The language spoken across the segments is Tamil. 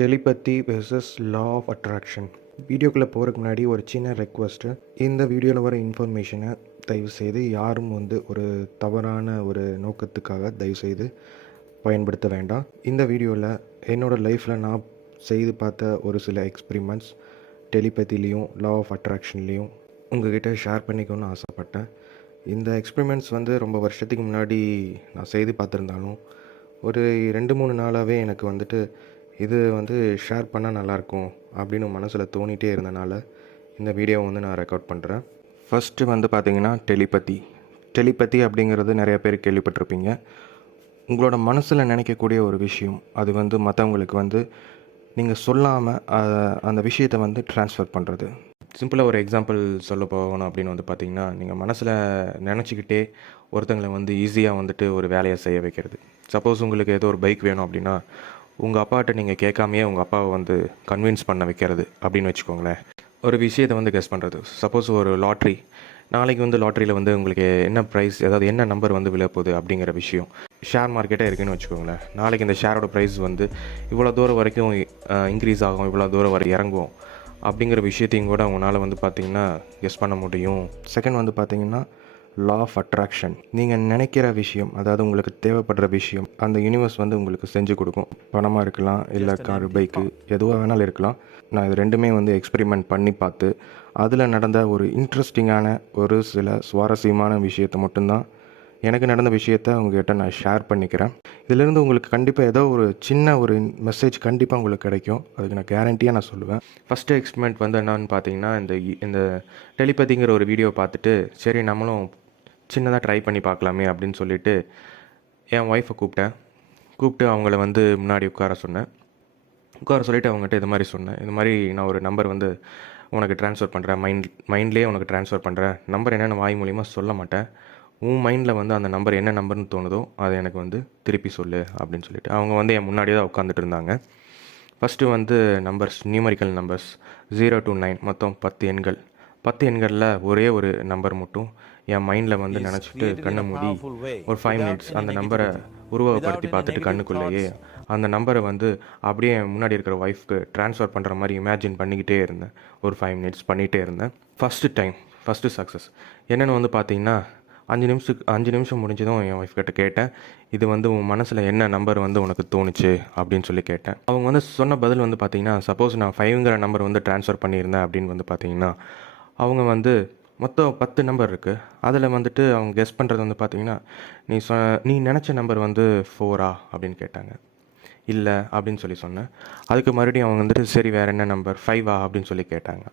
Telepathy versus law of attraction. வீடியோக்குள்ளே போகிறதுக்கு முன்னாடி ஒரு சின்ன ரெக்வஸ்ட்டு. இந்த வீடியோவில் வர இன்ஃபர்மேஷனை தயவுசெய்து யாரும் ஒரு தவறான ஒரு நோக்கத்துக்காக தயவுசெய்து பயன்படுத்த வேண்டாம். இந்த வீடியோவில் என்னோடய லைஃப்பில் நான் செய்து பார்த்த ஒரு சில எக்ஸ்பிரிமெண்ட்ஸ் டெலிபதிலையும் லா ஆஃப் அட்ராக்ஷன்லேயும் உங்கள்கிட்ட ஷேர் பண்ணிக்கணும்னு ஆசைப்பட்டேன். இந்த எக்ஸ்பிரிமெண்ட்ஸ் ரொம்ப வருஷத்துக்கு முன்னாடி நான் செய்து பார்த்துருந்தாலும் ஒரு 2-3 நாளாகவே எனக்கு இது ஷேர் பண்ணால் நல்லாயிருக்கும் அப்படின்னு மனசில் தோணிகிட்டே இருந்தனால இந்த வீடியோவை நான் ரெக்கார்ட் பண்ணுறேன். ஃபஸ்ட்டு பார்த்திங்கன்னா டெலிபதி அப்படிங்கிறது நிறைய பேர் கேள்விப்பட்டிருப்பீங்க. உங்களோட மனசில் நினைக்கக்கூடிய ஒரு விஷயம் அது மற்றவங்களுக்கு நீங்கள் சொல்லாமல் அந்த விஷயத்தை ட்ரான்ஸ்ஃபர் பண்ணுறது. சிம்பிளாக ஒரு எக்ஸாம்பிள் சொல்ல போகணும் அப்படின்னு பார்த்திங்கன்னா, நீங்கள் மனசில் நினச்சிக்கிட்டே ஒருத்தங்களை ஈஸியாக ஒரு வேலையை செய்ய வைக்கிறது. சப்போஸ் உங்களுக்கு ஏதோ ஒரு பைக் வேணும் அப்படின்னா உங்கள் அப்பாட்ட நீங்கள் கேட்காமையே உங்கள் அப்பாவை கன்வின்ஸ் பண்ண வைக்கிறது அப்படின்னு வச்சுக்கோங்களேன். ஒரு விஷயத்தை கெஸ் பண்ணுறது. சப்போஸ் ஒரு லாட்ரி, நாளைக்கு லாட்ரியில் உங்களுக்கு என்ன ப்ரைஸ், அதாவது என்ன நம்பர் விழப்போகுது அப்படிங்கிற விஷயம். ஷேர் மார்க்கெட்டே இருக்குதுன்னு வச்சுக்கோங்களேன். நாளைக்கு இந்த ஷேரோட ப்ரைஸ் இவ்வளோ தூரம் வரைக்கும் இன்க்ரீஸ் ஆகும், இவ்வளோ தூரம் வரை இறங்கும் அப்படிங்கிற விஷயத்தையும் கூட அவங்களால பார்த்திங்கன்னா கெஸ் பண்ண முடியும். செகண்ட் பார்த்திங்கன்னா லா ஆஃப் அட்ராக்ஷன். நீங்கள் நினைக்கிற விஷயம், அதாவது உங்களுக்கு தேவைப்படுற விஷயம் அந்த யூனிவர்ஸ் உங்களுக்கு செஞ்சு கொடுக்கும். பணமாக இருக்கலாம், இல்லை காரு, பைக்கு, எதுவாக வேணாலும் இருக்கலாம். நான் இது ரெண்டுமே எக்ஸ்பெரிமெண்ட் பண்ணி பார்த்து அதில் நடந்த ஒரு இன்ட்ரெஸ்டிங்கான ஒரு சில சுவாரஸ்யமான விஷயத்தை மட்டும்தான், எனக்கு நடந்த விஷயத்தை உங்கள்கிட்ட நான் ஷேர் பண்ணிக்கிறேன். இதிலேருந்து உங்களுக்கு கண்டிப்பாக ஏதோ ஒரு சின்ன ஒரு மெசேஜ் கண்டிப்பாக உங்களுக்கு கிடைக்கும். அதுக்கு நான் கேரண்டியாக நான் சொல்லுவேன். ஃபஸ்ட்டு எக்ஸ்பெரிமெண்ட் என்னன்னு பார்த்தீங்கன்னா, இந்த டெலிபதிங்கிற ஒரு வீடியோ பார்த்துட்டு சரி நம்மளும் சின்னதாக ட்ரை பண்ணி பார்க்கலாமே அப்படின்னு சொல்லிவிட்டு என் ஒய்ஃபை கூப்பிட்டு அவங்கள முன்னாடி உட்கார சொல்லிவிட்டு அவங்ககிட்ட இது மாதிரி சொன்னேன். இது மாதிரி நான் ஒரு நம்பர் உனக்கு ட்ரான்ஸ்ஃபர் பண்ணுறேன், மைண்ட்லேயே உனக்கு ட்ரான்ஸ்ஃபர் பண்ணுறேன். நம்பர் என்னென்னு வாய் மூலிமா சொல்ல மாட்டேன். உன் மைண்டில் அந்த நம்பர் என்ன நம்பர்னு தோணுதோ அதை எனக்கு திருப்பி சொல்லு அப்படின்னு சொல்லிட்டு அவங்க என் முன்னாடியே தான் உட்காந்துட்டு இருந்தாங்க. First numbers, numerical numbers 0 to 9, மொத்தம் 10 எண்களில் ஒரே ஒரு நம்பர் மட்டும் என் மைண்டில் நினச்சிட்டு கண்ணை மூடி ஒரு 5 minutes அந்த நம்பரை உருவகப்படுத்தி பார்த்துட்டு கண்ணுக்குள்ளேயே அந்த நம்பரை அப்படியே முன்னாடி இருக்கிற ஒய்ஃப்க்கு ட்ரான்ஸ்ஃபர் பண்ணுற மாதிரி இமேஜின் பண்ணிக்கிட்டே இருந்தேன். ஒரு 5 minutes பண்ணிகிட்டே இருந்தேன். ஃபஸ்ட்டு சக்ஸஸ் என்னென்னு பார்த்தீங்கன்னா, 5 நிமிஷம் முடிஞ்சதும் என் ஒய்ஃப் கிட்ட கேட்டேன், இது உன் மனசில் என்ன நம்பர் உனக்கு தோணுச்சு அப்படின்னு சொல்லி கேட்டேன். அவங்க சொன்ன பதில் பார்த்தீங்கன்னா, சப்போஸ் நான் 5ங்கிற நம்பர் ட்ரான்ஸ்ஃபர் பண்ணியிருந்தேன் அப்படின்னு பார்த்தீங்கன்னா, அவங்க மொத்தம் 10 நம்பர் இருக்குது. அதில் அவங்க கெஸ் பண்ணுறது பார்த்தீங்கன்னா, நீ நினச்ச நம்பர் 4ஆ அப்படின்னு கேட்டாங்க. இல்லை அப்படின்னு சொல்லி சொன்னேன். அதுக்கு மறுபடியும் அவங்க சரி வேறு என்ன நம்பர், 5ஆ அப்படின்னு சொல்லி கேட்டாங்க.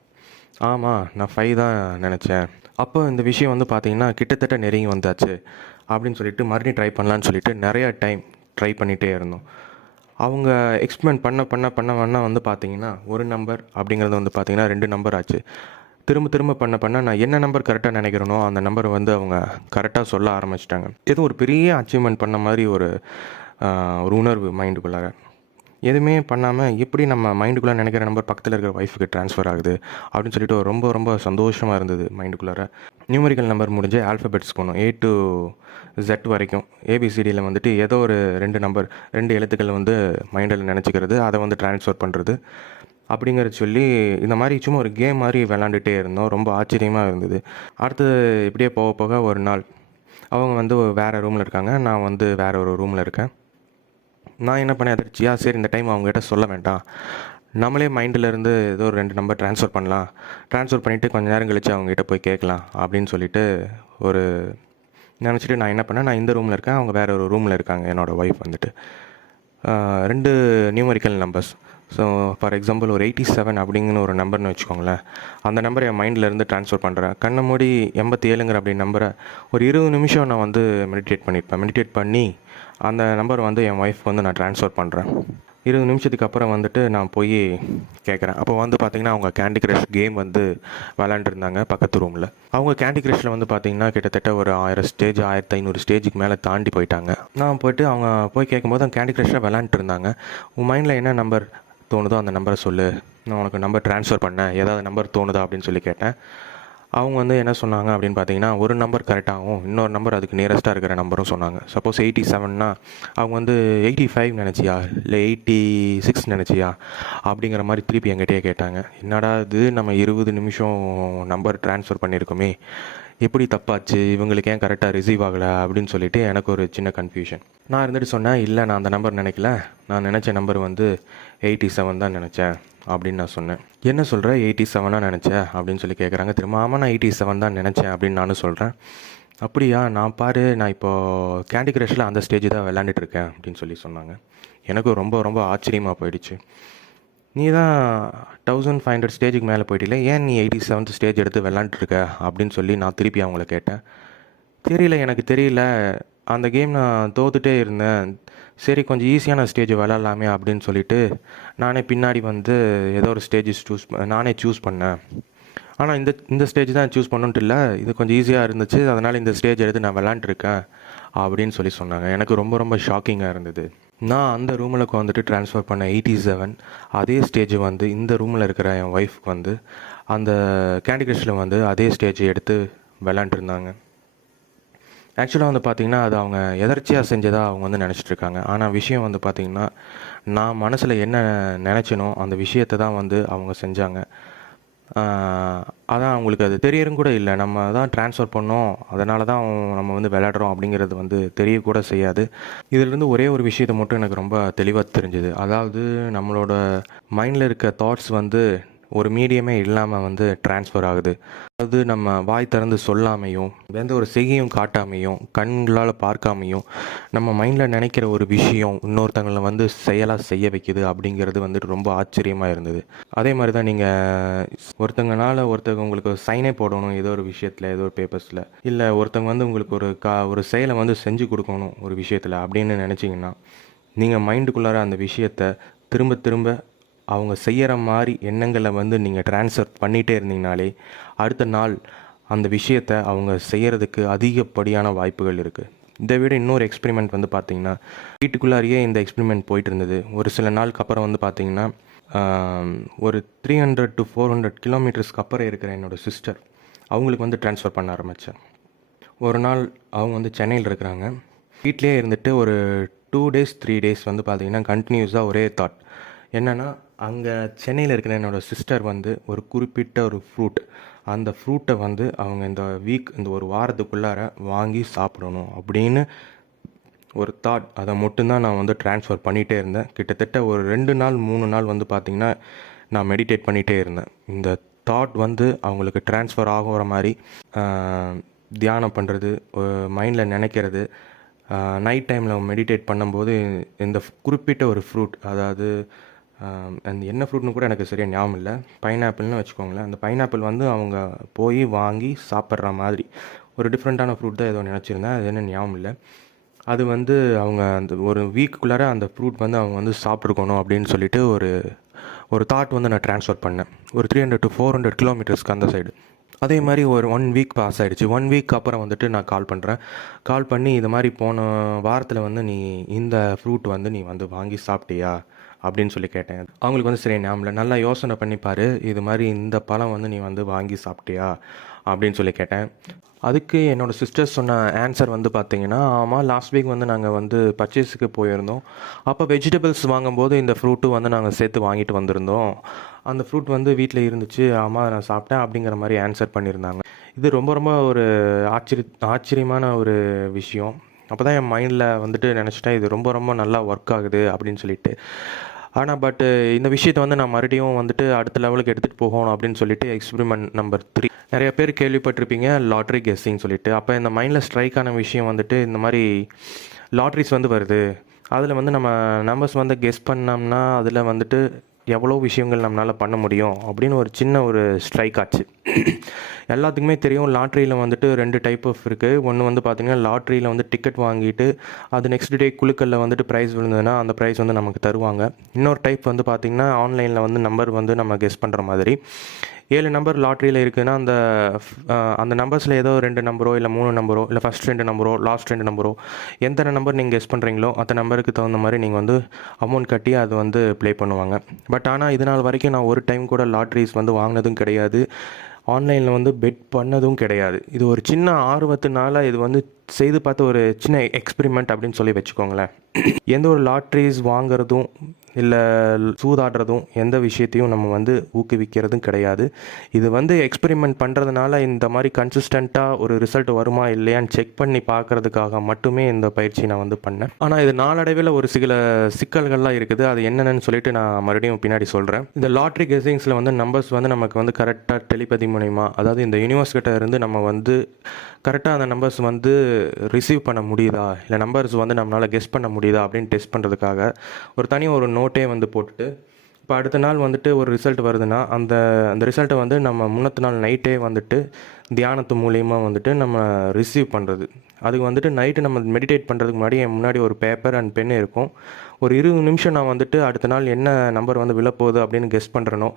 ஆமாம், நான் 5 தான் நினச்சேன். அப்போ இந்த விஷயம் பார்த்தீங்கன்னா கிட்டத்தட்ட நெருங்கி வந்தாச்சு அப்படின்னு சொல்லிட்டு மறுபடியும் ட்ரை பண்ணலான்னு சொல்லிட்டு நிறையா டைம் ட்ரை பண்ணிகிட்டே இருந்தோம். அவங்க எக்ஸ்பிளைன் பண்ண பார்த்தீங்கன்னா ஒரு நம்பர் அப்படிங்கிறது பார்த்தீங்கன்னா 2 நம்பர் ஆச்சு. திரும்ப பண்ண நான் என்ன நம்பர் கரெக்டாக நினைக்கிறேனோ அந்த நம்பர் அவங்க கரெக்டாக சொல்ல ஆரம்பிச்சிட்டாங்க. ஏதோ ஒரு பெரிய அச்சீவ்மெண்ட் பண்ண மாதிரி ஒரு உணர்வு மைண்டுக்குள்ளார. எதுவுமே பண்ணாமல் எப்படி நம்ம மைண்டுக்குள்ளே நினைக்கிற நம்பர் பக்கத்தில் இருக்கிற ஒய்ஃபுக்கு ட்ரான்ஸ்ஃபர் ஆகுது அப்படின்னு சொல்லிட்டு ரொம்ப சந்தோஷமாக இருந்தது மைண்டுக்குள்ளார. நியூமரிக்கல் நம்பர் முடிஞ்சு ஆல்ஃபபெட்ஸ் போகணும். A to Z வரைக்கும் ABCDயில் ஏதோ ஒரு 2 எழுத்துக்கள் மைண்டில் நினச்சிக்கிறது, அதை ட்ரான்ஸ்ஃபர் பண்ணுறது அப்படிங்கிறது சொல்லி இந்த மாதிரி சும்மா ஒரு கேம் மாதிரி விளாண்டுட்டே இருந்தோம். ரொம்ப ஆச்சரியமாக இருந்தது. அடுத்து இப்படியே போக ஒரு நாள் அவங்க வேறு ரூமில் இருக்காங்க, நான் வேறு ஒரு ரூமில் இருக்கேன். நான் என்ன பண்ணேன், அதிர்ச்சியாக சரி இந்த டைம் அவங்ககிட்ட சொல்ல வேண்டாம், நம்மளே மைண்டிலேருந்து ஏதோ ஒரு 2 நம்பர் ட்ரான்ஸ்ஃபர் பண்ணிவிட்டு கொஞ்சம் நேரம் கழித்து அவங்ககிட்ட போய் கேட்கலாம் அப்படின்னு சொல்லிட்டு ஒரு நினச்சிட்டு நான் என்ன பண்ணேன், நான் இந்த ரூமில் இருக்கேன், அவங்க வேறு ஒரு ரூமில் இருக்காங்க. என்னோடய wife 2 numerical numbers. So for example ஒரு 87 அப்படிங்கிற ஒரு நம்பர்னு வச்சுக்கோங்களேன். அந்த நம்பரை என் மைண்டிலேருந்து ட்ரான்ஸ்ஃபர் பண்ணுறேன். கண்ணை மூடி 87ங்கிற அப்படி நம்பரை ஒரு 20 நிமிஷம் நான் மெடிடேட் பண்ணி அந்த நம்பர் என் ஒய்ஃப் நான் ட்ரான்ஸ்ஃபர் பண்ணுறேன். 20 நிமிஷத்துக்கு அப்புறம் நான் போய் கேட்குறேன். அப்போ பார்த்தீங்கன்னா அவங்க கேண்டி க்ரஷ் கேம் விளாண்டுருந்தாங்க பக்கத்து ரூமில். அவங்க கேண்டி க்ரஷில் பார்த்தீங்கன்னா கிட்டத்தட்ட ஒரு 1000 ஸ்டேஜ் 1500 ஸ்டேஜுக்கு மேலே தாண்டி போயிட்டாங்க. நான் அவங்க போய் கேட்கும்போது அவங்க கேண்டி க்ரஷில் விளாண்டுட்டு இருந்தாங்க. உன் மைண்டில் என்ன நம்பர் தோணுதோ அந்த நம்பரை சொல்லு, நான் உனக்கு நம்பர் ட்ரான்ஸ்ஃபர் பண்ணேன், ஏதாவது நம்பர் தோணுதா அப்படின்னு சொல்லி கேட்டேன். அவங்க வந்து என்ன சொன்னாங்க அப்படின்னு பார்த்தீங்கன்னா, ஒரு நம்பர் கரெக்டாகவும் இன்னொரு நம்பர் அதுக்கு நியரஸ்ட்டாக இருக்கிற நம்பரும் சொன்னாங்க. சப்போஸ் 87னா அவங்க வந்து 85 நினச்சியா இல்லை 86 நினச்சியா அப்படிங்கிற மாதிரி திருப்பி என்கிட்டயே கேட்டாங்க. என்னடா இது, நம்ம 20 நிமிஷம் நம்பர் ட்ரான்ஸ்ஃபர் பண்ணியிருக்கோமே, எப்படி தப்பாச்சு, இவங்களுக்கு ஏன் கரெக்டாக ரிசீவ் ஆகலை அப்படின்னு சொல்லிட்டு எனக்கு ஒரு சின்ன கன்ஃபியூஷன். நான் இருந்துட்டு சொன்னேன், இல்லை நான் அந்த நம்பர் நினைக்கல, நான் நினச்ச நம்பர் வந்து 87 தான் நினச்சேன் அப்படின்னு நான் சொன்னேன். என்ன சொல்கிற, 87 நினச்சேன் அப்படின்னு சொல்லி கேட்குறாங்க திரும்ப. ஆமாம், நான் 87 தான் நினச்சேன் அப்படின்னு நானும் சொல்கிறேன். அப்படியா, நான் பாரு, நான் இப்போது கேண்டி கிரஷில் அந்த ஸ்டேஜ் தான் விளாண்டுட்டுருக்கேன் அப்படின்னு சொல்லி சொன்னாங்க. எனக்கு ரொம்ப ரொம்ப ஆச்சரியமாக போயிடுச்சு. நீ தான் 1500 ஸ்டேஜுக்கு மேலே போயிட்டில்ல, ஏன் நீ 87th ஸ்டேஜ் எடுத்து விளாண்டுருக்க அப்படின்னு சொல்லி நான் திருப்பி அவங்கள கேட்டேன். தெரியல, எனக்கு தெரியல, அந்த கேம் நான் தோத்துட்டே இருந்தேன், சரி கொஞ்சம் ஈஸியான ஸ்டேஜ் விளாட்லாமே அப்படின்னு சொல்லிட்டு நானே பின்னாடி வந்து ஏதோ ஒரு ஸ்டேஜஸ் நானே சூஸ் பண்ணேன். ஆனால் இந்த ஸ்டேஜ் தான் சூஸ் பண்ணணுன்ட்டு இல்லை, இது கொஞ்சம் ஈஸியாக இருந்துச்சு, அதனால் இந்த ஸ்டேஜ் எடுத்து நான் விளாண்டுருக்கேன் அப்படின்னு சொல்லி சொன்னாங்க. எனக்கு ரொம்ப ரொம்ப ஷாக்கிங்காக இருந்தது. நான் அந்த ரூமில் வந்துட்டு ட்ரான்ஸ்ஃபர் பண்ண 87 அதே ஸ்டேஜ் வந்து இந்த ரூமில் இருக்கிற என் ஒய்ஃப்க்கு வந்து அந்த கேண்டி கிரஷில் வந்து அதே ஸ்டேஜ் எடுத்து விளாண்டுருந்தாங்க. ஆக்சுவலாக வந்து பார்த்திங்கன்னா, அது அவங்க எதர்ச்சியாக செஞ்சதாக அவங்க வந்து நினச்சிட்ருக்காங்க. ஆனால் விஷயம் வந்து பார்த்திங்கன்னா, நான் மனசில் என்ன நினச்சனோ அந்த விஷயத்தை தான் வந்து அவங்க செஞ்சாங்க. அதான் அவங்களுக்கு அது தெரியவும் கூட இல்லை. நம்ம தான் ட்ரான்ஸ்ஃபர் பண்ணோம், அதனால தான் நம்ம வந்து விளையாடுறோம் அப்படிங்கிறது வந்து தெரியக்கூட செய்யாது. இதிலிருந்து ஒரே ஒரு விஷயத்தை மட்டும் எனக்கு ரொம்ப தெளிவாக தெரிஞ்சுது. அதாவது நம்மளோட மைண்டில் இருக்க தாட்ஸ் வந்து ஒரு மீடியமே இல்லாமல் வந்து ட்ரான்ஸ்ஃபர் ஆகுது. அதாவது நம்ம வாய் திறந்து சொல்லாமையும் எந்த ஒரு செய்கையும் காட்டாமையும் கண்களால் பார்க்காமையும் நம்ம மைண்டில் நினைக்கிற ஒரு விஷயம் இன்னொருத்தங்களை வந்து செயலாக செய்ய வைக்குது அப்படிங்கிறது வந்துட்டு ரொம்ப ஆச்சரியமாக இருந்தது. அதே மாதிரி தான் நீங்கள் ஒருத்தங்க உங்களுக்கு ஒரு சைனே போடணும் ஏதோ ஒரு விஷயத்தில், ஏதோ ஒரு பேப்பர்ஸில், இல்லை ஒருத்தங்க வந்து உங்களுக்கு ஒரு செயலை வந்து செஞ்சு கொடுக்கணும் ஒரு விஷயத்தில் அப்படின்னு நினச்சிங்கன்னா, நீங்கள் மைண்டுக்குள்ளார அந்த விஷயத்தை திரும்ப திரும்ப அவங்க செய்கிற மாதிரி எண்ணங்களை வந்து நீங்கள் ட்ரான்ஸ்ஃபர் பண்ணிகிட்டே இருந்தீங்கனாலே அடுத்த நாள் அந்த விஷயத்தை அவங்க செய்கிறதுக்கு அதிகப்படியான வாய்ப்புகள் இருக்குது. இதை விட இன்னொரு எக்ஸ்பெரிமெண்ட் வந்து பார்த்திங்கன்னா, வீட்டுக்குள்ளாரியே இந்த எக்ஸ்பெரிமெண்ட் போயிட்டு இருந்தது. ஒரு சில நாளுக்கு அப்புறம் வந்து பார்த்திங்கன்னா, ஒரு 300 to 400 கிலோமீட்டர்ஸ்க்கு அப்புறம் இருக்கிற என்னோடய சிஸ்டர் அவங்களுக்கு வந்து ட்ரான்ஸ்ஃபர் பண்ண ஆரம்பித்தேன். ஒரு நாள் அவங்க வந்து சென்னையில் இருக்கிறாங்க. வீட்டிலே இருந்துட்டு ஒரு 2 days 3 days வந்து பார்த்திங்கன்னா கண்டினியூஸாக ஒரே தாட் என்னென்னா, அங்கே சென்னையில் இருக்கிற என்னோடய சிஸ்டர் வந்து ஒரு குறிப்பிட்ட ஒரு ஃப்ரூட், அந்த ஃப்ரூட்டை வந்து அவங்க இந்த ஒரு வாரத்துக்குள்ளார வாங்கி சாப்பிடணும் அப்படின்னு ஒரு தாட். அதை மட்டும்தான் நான் வந்து ட்ரான்ஸ்ஃபர் பண்ணிகிட்டே இருந்தேன். கிட்டத்தட்ட ஒரு 2 நாள் 3 நாள் வந்து பார்த்திங்கன்னா நான் மெடிடேட் பண்ணிகிட்டே இருந்தேன். இந்த தாட் வந்து அவங்களுக்கு ட்ரான்ஸ்ஃபர் ஆகிற மாதிரி தியானம் பண்ணுறது, மைண்டில் நினைக்கிறது, நைட் டைமில் மெடிடேட் பண்ணும்போது இந்த குறிப்பிட்ட ஒரு ஃப்ரூட், அதாவது அந்த என்ன ஃப்ரூட்னு கூட எனக்கு சரியாக ஞாபகம் இல்லை, பைனாப்பிள்னு வச்சுக்கோங்களேன். அந்த பைனாப்பிள் வந்து அவங்க போய் வாங்கி சாப்பிட்ற மாதிரி ஒரு டிஃப்ரெண்ட்டான ஃப்ரூட் தான் ஏதோ நினச்சிருந்தேன், அது என்ன ஞாபகம் இல்லை. அது வந்து அவங்க அந்த ஒரு வீக்குள்ளார அந்த ஃப்ரூட் வந்து அவங்க வந்து சாப்பிட்ருக்கணும் அப்படின்னு சொல்லிட்டு ஒரு தாட் வந்து நான் ட்ரான்ஸ்ஃபர் பண்ணேன். ஒரு 300 to 400 கிலோமீட்டர்ஸ்க்கு அந்த சைடு. அதே மாதிரி ஒரு 1 week பாஸ் ஆகிடுச்சு. 1 week அப்புறம் வந்துட்டு நான் கால் பண்ணி இது மாதிரி போன வாரத்தில் வந்து நீ இந்த ஃப்ரூட் வந்து நீ வந்து வாங்கி சாப்பிட்டியா அப்படின்னு சொல்லி கேட்டேன். அவங்களுக்கு வந்து சரி ஞாபகம் இல்லை, நல்லா யோசனை பண்ணிப்பார், இது மாதிரி இந்த பழம் வந்து நீ வந்து வாங்கி சாப்பிட்டியா அப்படின்னு சொல்லி கேட்டேன். அதுக்கு என்னோடய சிஸ்டர் சொன்ன ஆன்சர் வந்து பார்த்திங்கன்னா, ஆமாம், லாஸ்ட் வீக் வந்து நாங்கள் வந்து பர்ச்சேஸுக்கு போயிருந்தோம், அப்போ வெஜிடபிள்ஸ் வாங்கும்போது இந்த ஃப்ரூட்டு வந்து நாங்கள் சேர்த்து வாங்கிட்டு வந்திருந்தோம், அந்த ஃப்ரூட் வந்து வீட்டில் இருந்துச்சு, ஆமாம் நான் சாப்பிட்டேன் அப்படிங்கிற மாதிரி ஆன்சர் பண்ணியிருந்தாங்க. இது ரொம்ப ரொம்ப ஒரு ஆச்சரியமான ஒரு விஷயம். அப்போ தான் என் மைண்டில் வந்துட்டு நினச்சிட்டேன், இது ரொம்ப ரொம்ப நல்லா ஒர்க் ஆகுது அப்படின்னு சொல்லிட்டு. ஆனால் இந்த விஷயத்தை வந்து நான் மறுபடியும் வந்துட்டு அடுத்த லெவலுக்கு எடுத்துகிட்டு போகணும் அப்படின்னு சொல்லிட்டு எக்ஸ்பெரிமெண்ட் நம்பர் 3. நிறைய பேர் கேள்விப்பட்டிருப்பீங்க லாட்ரி கெஸ்ஸிங் சொல்லிட்டு. அப்போ இந்த மைண்டில் ஸ்ட்ரைக் ஆன விஷயம் வந்துட்டு, இந்த மாதிரி லாட்ரிஸ் வந்து வருது, அதில் வந்து நம்ம நம்பர்ஸ் வந்து கெஸ் பண்ணோம்னா அதில் வந்துட்டு எவ்வளோ விஷயங்கள் நம்மளால் பண்ண முடியும் அப்படின்னு ஒரு சின்ன ஒரு ஸ்ட்ரைக் ஆச்சு. எல்லாத்துக்குமே தெரியும், லாட்ரியில் வந்துட்டு 2 டைப் ஆஃப் இருக்குது. ஒன்று வந்து பார்த்திங்கன்னா, லாட்ரியில் வந்து டிக்கெட் வாங்கிட்டு அது நெக்ஸ்ட் டே குழுக்களில் வந்துட்டு ப்ரைஸ் விழுந்ததுன்னா அந்த ப்ரைஸ் வந்து நமக்கு தருவாங்க. இன்னொரு டைப் வந்து பார்த்திங்கன்னா, ஆன்லைனில் வந்து நம்பர் வந்து நம்ம கெஸ் பண்ணுற மாதிரி 7 நம்பர் லாட்ரியில் இருக்குதுன்னா அந்த நம்பர்ஸில் ஏதோ 2 நம்பரோ இல்லை 3 நம்பரோ இல்லை ஃபஸ்ட் 2 நம்பரோ லாஸ்ட் 2 நம்பரோ எந்த நம்பர் நீங்கள் கெஸ் பண்ணுறீங்களோ அந்த நம்பருக்கு தகுந்த மாதிரி நீங்கள் வந்து அமௌண்ட் கட்டி அது வந்து ப்ளே பண்ணுவாங்க. பட் ஆனால் இது நாள் வரைக்கும் நான் ஒரு டைம் கூட லாட்ரிஸ் வந்து வாங்கினதும் கிடையாது, ஆன்லைனில் வந்து பெட் பண்ணதும் கிடையாது. இது ஒரு சின்ன ஆர்வத்தினால இது வந்து செய்து பார்த்த ஒரு சின்ன எக்ஸ்பெரிமெண்ட் அப்படின்னு சொல்லி வச்சுக்கோங்களேன். எந்த ஒரு லாட்ரிஸ் வாங்குறதும் இல்லை சூதாடுறதும் எந்த விஷயத்தையும் நம்ம வந்து ஊக்குவிக்கிறதும் கிடையாது. இது வந்து எக்ஸ்பெரிமெண்ட் பண்ணுறதுனால இந்த மாதிரி கன்சிஸ்டண்ட்டாக ஒரு ரிசல்ட் வருமா இல்லையான்னு செக் பண்ணி பார்க்குறதுக்காக மட்டுமே இந்த பயிற்சி நான் வந்து பண்ணேன். ஆனால் இது நாளடைவில் ஒரு சில சிக்கல்கள்லாம் இருக்குது. அது என்னென்னு சொல்லிட்டு நான் மறுபடியும் பின்னாடி சொல்கிறேன். இந்த லாட்ரி கெஸிங்ஸில் வந்து நம்பர்ஸ் வந்து நமக்கு வந்து கரெக்டாக டெலிபதி மூலிமா, அதாவது இந்த யூனிவர்ஸ் கிட்ட இருந்து நம்ம வந்து கரெக்டாக அந்த நம்பர்ஸ் வந்து ரிசீவ் பண்ண முடியுதா, இல்லை நம்பர்ஸ் வந்து நம்மளால் கெஸ் பண்ண முடியுதா அப்படின்னு டெஸ்ட் பண்ணுறதுக்காக ஒரு நோட்டே வந்து போட்டுட்டு, இப்போ அடுத்த நாள் வந்துட்டு ஒரு ரிசல்ட் வருதுன்னா அந்த அந்த ரிசல்ட்டை வந்து நம்ம முன்னத்து நாள் நைட்டே வந்துட்டு தியானத்து மூலியமாக வந்துட்டு நம்ம ரிசீவ் பண்ணுறது. அதுக்கு வந்துட்டு நைட்டு நம்ம மெடிடேட் பண்ணுறதுக்கு முன்னாடி என் முன்னாடி ஒரு பேப்பர் அண்ட் பென் இருக்கும். ஒரு 20 நிமிஷம் நான் வந்துட்டு அடுத்த நாள் என்ன நம்பர் வந்து விழப்போகுது அப்படின்னு கெஸ் பண்ணுறனோ,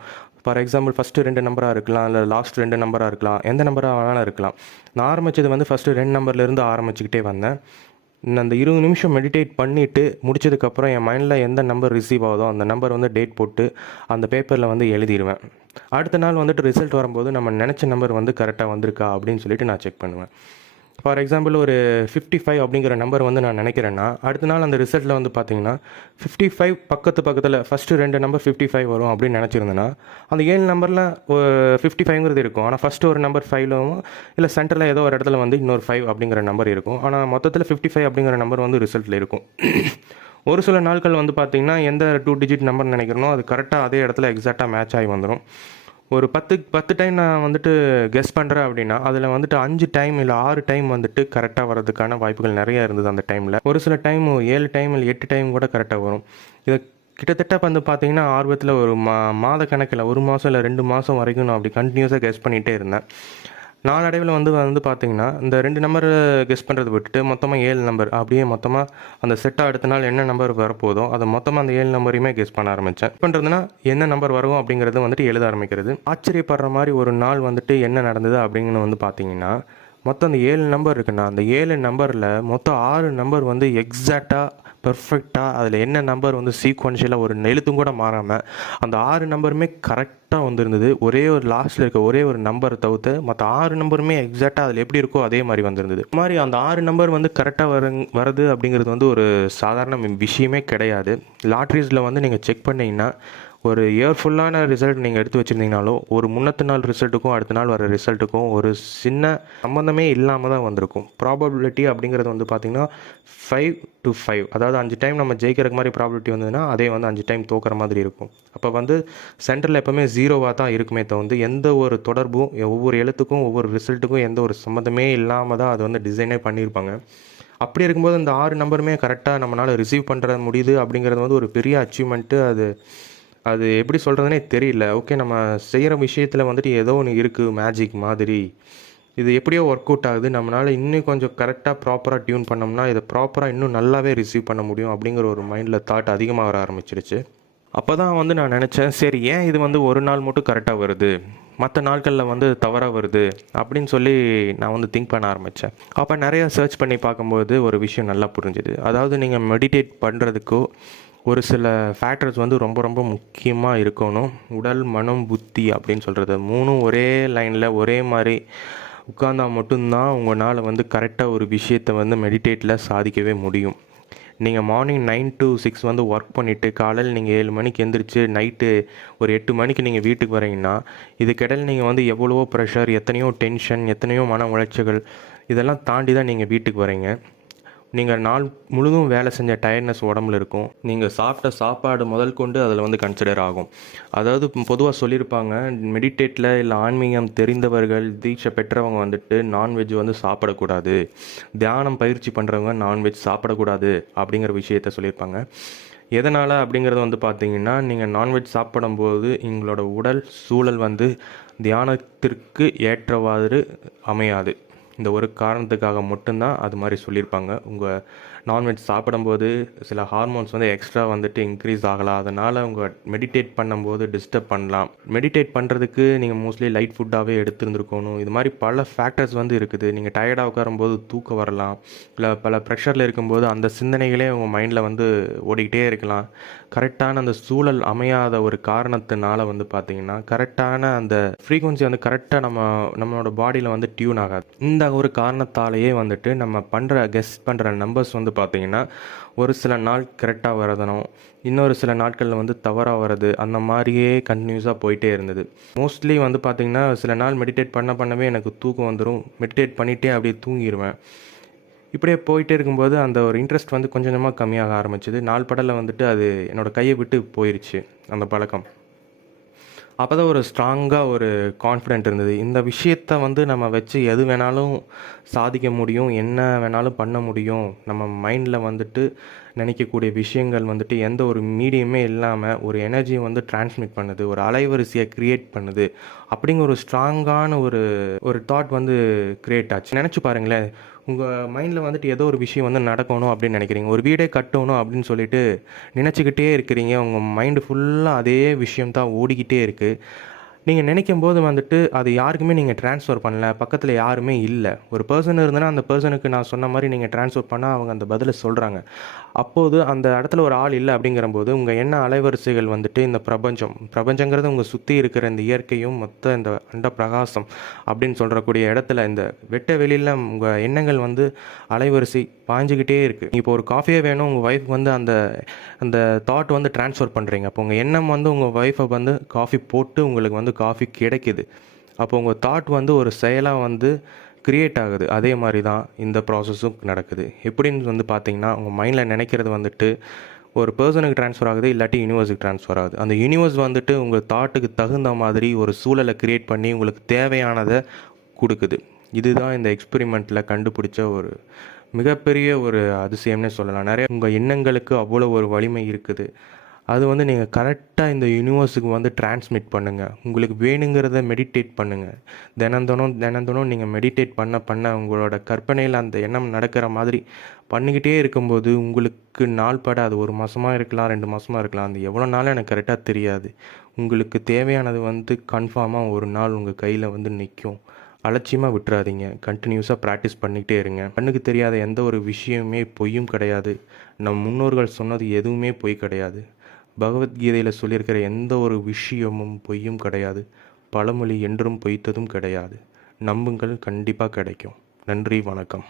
ஃபார் எக்ஸாம்பிள் ஃபஸ்ட்டு 2 நம்பராக இருக்கலாம், இல்லை லாஸ்ட் 2 நம்பராக இருக்கலாம், எந்த நம்பராக வேணாலும் இருக்கலாம். நான் ஆரம்பித்தது வந்து ஃபஸ்ட்டு 2 நம்பர்லேருந்து ஆரம்பிச்சுக்கிட்டே வந்தேன். நான் அந்த 20 நிமிஷம் மெடிடேட் பண்ணிவிட்டு முடிச்சதுக்கப்புறம் என் மைண்டில் எந்த நம்பர் ரிசீவ் ஆகுதோ அந்த நம்பர் வந்து டேட் போட்டு அந்த பேப்பரில் வந்து எழுதிடுவேன். அடுத்த நாள் வந்துட்டு ரிசல்ட் வரும்போது நம்ம நினச்ச நம்பர் வந்து கரெக்டாக வந்திருக்கா அப்படின்னு சொல்லிட்டு நான் செக் பண்ணுவேன். ஃபார் எக்ஸாம்பிள் ஒரு 55 அப்படிங்கிற நம்பர் வந்து நான் நினைக்கிறேன்னா, அடுத்த நாள் அந்த ரிசல்ட்டில் வந்து பார்த்தீங்கன்னா 55 பக்கத்தில் ஃபஸ்ட்டு 2 நம்பர் 55 வரும் அப்படின்னு நினச்சிருந்தேன்னா, அந்த 7 நம்பரில் 55ங்கிறது இருக்கும். ஆனால் ஃபஸ்ட்டு ஒரு நம்பர் 5லும் இல்லை சென்டரில் ஏதோ ஒரு இடத்துல வந்து இன்னொரு 5 அப்படிங்கிற நம்பர் இருக்கும். ஆனால் மொத்தத்தில் 55 அப்படிங்கிற நம்பர் வந்து ரிசல்ட்டில் இருக்கும். ஒரு சில நாட்கள் வந்து பார்த்திங்கன்னா எந்த 2 டிஜிட் நம்பர் நினைக்கிறனோ அது கரெக்டாக அதே இடத்துல எக்ஸாக்டாக மேட்ச் ஆகி வந்துடும். ஒரு 10 டைம் நான் வந்துட்டு கெஸ் பண்ணுறேன் அப்படின்னா, அதில் வந்துட்டு 5 டைம் இல்லை 6 டைம் வந்துட்டு கரெக்டாக வரதுக்கான வாய்ப்புகள் நிறையா இருந்தது அந்த டைமில். ஒரு சில டைம் 7 டைம் இல்லை 8 டைம் கூட கரெக்டாக வரும். இதை கிட்டத்தட்ட வந்து பார்த்தீங்கன்னா ஆர்வத்தில் ஒரு மாத கணக்கில் 1 மாதம் இல்லை 2 மாதம் வரைக்கும் நான் அப்படி கண்டினியூஸாக கெஸ் பண்ணிகிட்டே இருந்தேன். நாளடைவில் வந்து பார்த்தீங்கன்னா இந்த 2 நம்பர் கெஸ் பண்ணுறதை விட்டுட்டு மொத்தமாக 7 நம்பர் அப்படியே மொத்தமாக அந்த செட்டாக அடுத்த நாள் என்ன நம்பர் வரப்போதோ அதை மொத்தமாக அந்த 7 நம்பரையுமே கெஸ் பண்ண ஆரம்பித்தேன். பண்ணுறதுனா என்ன நம்பர் வரும் அப்படிங்கிறது வந்துட்டு எழுத ஆரம்பிக்கிறது. ஆச்சரியப்படுற மாதிரி ஒரு நாள் வந்துட்டு என்ன நடந்தது அப்படிங்கன்னு வந்து பார்த்தீங்கன்னா, மொத்தம் அந்த 7 நம்பர் இருக்குன்னா அந்த 7 நம்பரில் மொத்தம் 6 நம்பர் வந்து எக்ஸாக்டாக பெர்ஃபெக்டாக அதில் என்ன நம்பர் வந்து சீக்வன்ஷியலாக ஒரு எழுத்தும் கூட மாறாமல் அந்த 6 நம்பருமே கரெக்டாக வந்துருந்தது. ஒரே ஒரு லாஸ்ட்டில் இருக்க ஒரே ஒரு நம்பரை தவிர்த்து மற்ற 6 நம்பருமே எக்ஸாக்டாக அதில் எப்படி இருக்கோ அதே மாதிரி வந்திருந்தது. இந்த மாதிரி அந்த 6 நம்பர் வந்து கரெக்டாக வருது அப்படிங்கிறது வந்து ஒரு சாதாரண விஷயமே கிடையாது. லாட்ரிஸில் வந்து நீங்கள் செக் பண்ணிங்கன்னா ஒரு இயர்ஃபுல்லான ரிசல்ட் நீங்கள் எடுத்து வச்சுருந்தீங்கனாலும் ஒரு முன்னத்து நாள் ரிசல்ட்டுக்கும் அடுத்த நாள் வர ரிசல்ட்டுக்கும் ஒரு சின்ன சம்மந்தமே இல்லாமல் தான் வந்திருக்கும். ப்ராபபிலிட்டி அப்படிங்கிறது வந்து பார்த்திங்கன்னா 5-5, அதாவது 5 டைம் நம்ம ஜெயிக்கிற மாதிரி ப்ராபபிலிட்டி வந்ததுன்னா அதே வந்து 5 டைம் தோக்கிற மாதிரி இருக்கும். அப்போ வந்து சென்டரில் எப்போவுமே 0வாக தான் இருக்குமே தவிர்த்து எந்த ஒரு தொடர்பும் ஒவ்வொரு எழுத்துக்கும் ஒவ்வொரு ரிசல்ட்டுக்கும் எந்த ஒரு சம்மந்தமே இல்லாமல் தான் அது வந்து டிசைனே பண்ணியிருப்பாங்க. அப்படி இருக்கும்போது அந்த 6 நம்பருமே கரெக்டாக நம்மளால் ரிசீவ் பண்ணுற முடியுது அப்படிங்கிறது வந்து ஒரு பெரிய அச்சீவ்மெண்ட்டு. அது எப்படி சொல்கிறதுனே தெரியல. ஓகே, நம்ம செய்கிற விஷயத்தில் வந்துட்டு ஏதோ ஒன்று இருக்குது மேஜிக் மாதிரி. இது எப்படியோ ஒர்க் அவுட் ஆகுது. நம்மளால் இன்னும் கொஞ்சம் கரெக்டாக ப்ராப்பராக டியூன் பண்ணோம்னா இதை ப்ராப்பராக இன்னும் நல்லாவே ரிசீவ் பண்ண முடியும் அப்படிங்கிற ஒரு மைண்டில் தாட் அதிகமாக வர ஆரம்பிச்சிருச்சு. அப்போ தான் வந்து நான் நினச்சேன், சரி ஏன் இது வந்து ஒரு நாள் மட்டும் கரெக்டாக வருது, மற்ற நாட்களில் வந்து தவறாக வருது அப்படின்னு சொல்லி நான் வந்து திங்க் பண்ண ஆரம்பித்தேன். அப்போ நிறையா சர்ச் பண்ணி பார்க்கும்போது ஒரு விஷயம் நல்லா புரிஞ்சுது. அதாவது நீங்கள் மெடிடேட் பண்ணுறதுக்கோ ஒரு சில ஃபேக்டர்ஸ் வந்து ரொம்ப ரொம்ப முக்கியமாக இருக்கணும். உடல், மனம், புத்தி அப்படின்னு சொல்கிறது 3ம் ஒரே லைனில் ஒரே மாதிரி உட்கார்ந்தா மட்டும்தான் உங்களால் வந்து கரெக்டாக ஒரு விஷயத்தை வந்து மெடிடேட்டில் சாதிக்கவே முடியும். நீங்கள் மார்னிங் 9 to 6 வந்து ஒர்க் பண்ணிவிட்டு காலையில் நீங்கள் 7 மணிக்கு எழுந்திரிச்சு நைட்டு ஒரு 8 மணிக்கு நீங்கள் வீட்டுக்கு வரீங்கன்னா இதுக்கிடையில் நீங்கள் வந்து எவ்வளவோ ப்ரெஷர், எத்தனையோ டென்ஷன், எத்தனையோ மன உளைச்சல்கள் இதெல்லாம் தாண்டி தான் நீங்கள் வீட்டுக்கு வரீங்க. நீங்கள் நாள் முழுதும் வேலை செஞ்ச டயர்ட்னஸ் உடம்புல இருக்கும். நீங்கள் சாப்பிட்ட சாப்பாடு முதல் கொண்டு அதில் வந்து கன்சிடர் ஆகும். அதாவது பொதுவாக சொல்லியிருப்பாங்க, மெடிடேட்டில் இல்லை ஆன்மீகம் தெரிந்தவர்கள், தீட்சை பெற்றவங்க வந்துட்டு நான்வெஜ் வந்து சாப்பிடக்கூடாது, தியானம் பயிற்சி பண்ணுறவங்க நான்வெஜ் சாப்பிடக்கூடாது அப்படிங்கிற விஷயத்த சொல்லியிருப்பாங்க. எதனால் அப்படிங்கிறது வந்து பார்த்திங்கன்னா, நீங்கள் நான்வெஜ் சாப்பிடும்போது எங்களோட உடல் சூழல் வந்து தியானத்திற்கு ஏற்றவாறு அமையாது. இந்த ஒரு காரணத்துக்காக மட்டும்தான் அது மாதிரி சொல்லியிருப்பாங்க. உங்கள் நான்வெஜ் சாப்பிடும்போது சில ஹார்மோன்ஸ் வந்து எக்ஸ்ட்ரா வந்துட்டு இன்க்ரீஸ் ஆகலாம். அதனால் அவங்க மெடிடேட் பண்ணும்போது டிஸ்டர்ப் பண்ணலாம். மெடிடேட் பண்ணுறதுக்கு நீங்கள் மோஸ்ட்லி லைட் ஃபுட்டாகவே எடுத்துருந்துருக்கணும். இது மாதிரி பல ஃபேக்டர்ஸ் வந்து இருக்குது. நீங்கள் டயர்டாக உட்காரும்போது தூக்கம் வரலாம், இல்லை பல ப்ரெஷரில் இருக்கும்போது அந்த சிந்தனைகளே உங்கள் மைண்டில் வந்து ஓடிக்கிட்டே இருக்கலாம். கரெக்டான அந்த சூழல் அமையாத ஒரு காரணத்தினால வந்து பார்த்திங்கன்னா கரெக்டான அந்த ஃப்ரீக்குவன்சி வந்து கரெக்டாக நம்மளோட பாடியில் வந்து டியூன் ஆகாது. இந்த ஒரு காரணத்தாலேயே வந்துட்டு நம்ம கெஸ் பண்ணுற நம்பர்ஸ் வந்து பார்த்திங்கன்னா ஒரு சில நாள் கரெக்டாக வரதனும், இன்னொரு சில நாட்களில் வந்து தவறாக வர்றது, அந்த மாதிரியே கண்டினியூஸாக போயிட்டே இருந்தது. மோஸ்ட்லி வந்து பார்த்திங்கன்னா சில நாள் மெடிடேட் பண்ணவே எனக்கு தூக்கம் வந்துடும். மெடிடேட் பண்ணிகிட்டே அப்படியே தூங்கிடுவேன். இப்படியே போயிட்டே இருக்கும்போது அந்த ஒரு இன்ட்ரெஸ்ட் வந்து கொஞ்சம் கொஞ்சமாக கம்மியாக ஆரம்பிச்சிது. நாள் படலில் வந்துட்டு அது என்னோடய கையை விட்டு போயிடுச்சு அந்த பழக்கம். அப்போ தான் ஒரு ஸ்ட்ராங்காக ஒரு கான்ஃபிடென்ட் இருந்தது. இந்த விஷயத்தை வந்து நம்ம வச்சு எது வேணாலும் சாதிக்க முடியும், என்ன வேணாலும் பண்ண முடியும். நம்ம மைண்டில் வந்துட்டு நினைக்கக்கூடிய விஷயங்கள் வந்துட்டு எந்த ஒரு மீடியமே இல்லாமல் ஒரு எனர்ஜியை வந்து டிரான்ஸ்மிட் பண்ணுது, ஒரு அலைவரிசையை க்ரியேட் பண்ணுது. அப்படிங்கிற ஒரு ஸ்ட்ராங்கான ஒரு தாட் வந்து க்ரியேட் ஆச்சு. நினச்சி பாருங்களேன், உங்கள் மைண்டில் வந்துட்டு ஏதோ ஒரு விஷயம் வந்து நடக்கணும் அப்படின்னு நினைக்கிறீங்க. ஒரு வீடே கட்டணும் அப்படின்னு சொல்லிட்டு நினச்சிக்கிட்டே இருக்கிறீங்க. உங்கள் மைண்டு ஃபுல்லாக அதே விஷயம் தான் ஓடிக்கிட்டே இருக்குது. நீங்கள் நினைக்கும் போது வந்துட்டு அது யாருக்குமே நீங்கள் ட்ரான்ஸ்ஃபர் பண்ணல, பக்கத்தில் யாருமே இல்லை. ஒரு பர்சன் இருந்தனா அந்த பர்சனுக்கு நான் சொன்ன மாதிரி நீங்கள் ட்ரான்ஸ்ஃபர் பண்ணால் அவங்க அந்த பதிலை சொல்கிறாங்க. அப்போது அந்த இடத்துல ஒரு ஆள் இல்லை அப்படிங்கிறபோது உங்கள் எண்ண அலைவரிசைகள் வந்துட்டு இந்த பிரபஞ்சங்கிறது உங்கள் சுற்றி இருக்கிற இந்த இயற்கையும் மொத்த இந்த அண்ட பிரகாசம் அப்படின்னு சொல்கிறக்கூடிய இடத்துல இந்த வெட்ட வெளியில் உங்கள் எண்ணங்கள் வந்து அலைவரிசை பாய்ஞ்சிக்கிட்டே இருக்குது. இப்போ ஒரு காஃபியே வேணும், உங்கள் ஒய்ஃப் வந்து அந்த அந்த தாட் வந்து ட்ரான்ஸ்ஃபர் பண்ணுறீங்க. அப்போ உங்கள் எண்ணம் வந்து உங்கள் ஒய்ஃபை வந்து காஃபி போட்டு உங்களுக்கு வந்து காஃபி கிடைக்குது. அப்போ உங்கள் தாட் வந்து ஒரு செயலாக வந்து க்ரியேட் ஆகுது. அதே மாதிரி தான் இந்த ப்ராசஸும் நடக்குது. எப்படின்னு வந்து பார்த்தீங்கன்னா, உங்கள் மைண்டில் நினைக்கிறது வந்துட்டு ஒரு பர்சனுக்கு ட்ரான்ஸ்ஃபர் ஆகுது, இல்லாட்டி யூனிவர்ஸுக்கு ட்ரான்ஸ்ஃபர் ஆகுது. அந்த யூனிவர்ஸ் வந்துட்டு உங்கள் தாட்டுக்கு தகுந்த மாதிரி ஒரு சூழலை க்ரியேட் பண்ணி உங்களுக்கு தேவையானதை கொடுக்குது. இதுதான் இந்த எக்ஸ்பெரிமெண்ட்டில் கண்டுபிடிச்ச ஒரு மிகப்பெரிய ஒரு அதிசயம்னே சொல்லலாம். நிறைய உங்கள் எண்ணங்களுக்கு அவ்வளோ ஒரு வலிமை இருக்குது. அது வந்து நீங்கள் கரெக்டாக இந்த யூனிவர்ஸுக்கு வந்து டிரான்ஸ்மிட் பண்ணுங்கள். உங்களுக்கு வேணுங்கிறத மெடிடேட் பண்ணுங்கள். தினந்தோறும் நீங்கள் மெடிடேட் பண்ண உங்களோட கற்பனையில் அந்த எண்ணம் நடக்கிற மாதிரி பண்ணிக்கிட்டே இருக்கும்போது உங்களுக்கு நாள் பட அது 1 மாதமாக இருக்கலாம், 2 மாதமாக இருக்கலாம். அது எவ்வளோ நாள் எனக்கு கரெக்டாக தெரியாது. உங்களுக்கு தேவையானது வந்து கன்ஃபார்மாக ஒரு நாள் உங்கள் கையில் வந்து நிற்கும். அலட்சியமாக விட்டுறாதீங்க. கண்டினியூஸாக ப்ராக்டிஸ் பண்ணிக்கிட்டே இருங்க. கண்ணுக்கு தெரியாத எந்த ஒரு விஷயமுமே பொய்யும் கிடையாது. நம் முன்னோர்கள் சொன்னது எதுவுமே பொய் கிடையாது. பகவத்கீதையில் சொல்லியிருக்கிற எந்த ஒரு விஷயமும் பொய்யும் கிடையாது. பழமொழி என்றும் பொய்த்ததும் கிடையாது. நம்புங்கள், கண்டிப்பாக கிடைக்கும். நன்றி, வணக்கம்.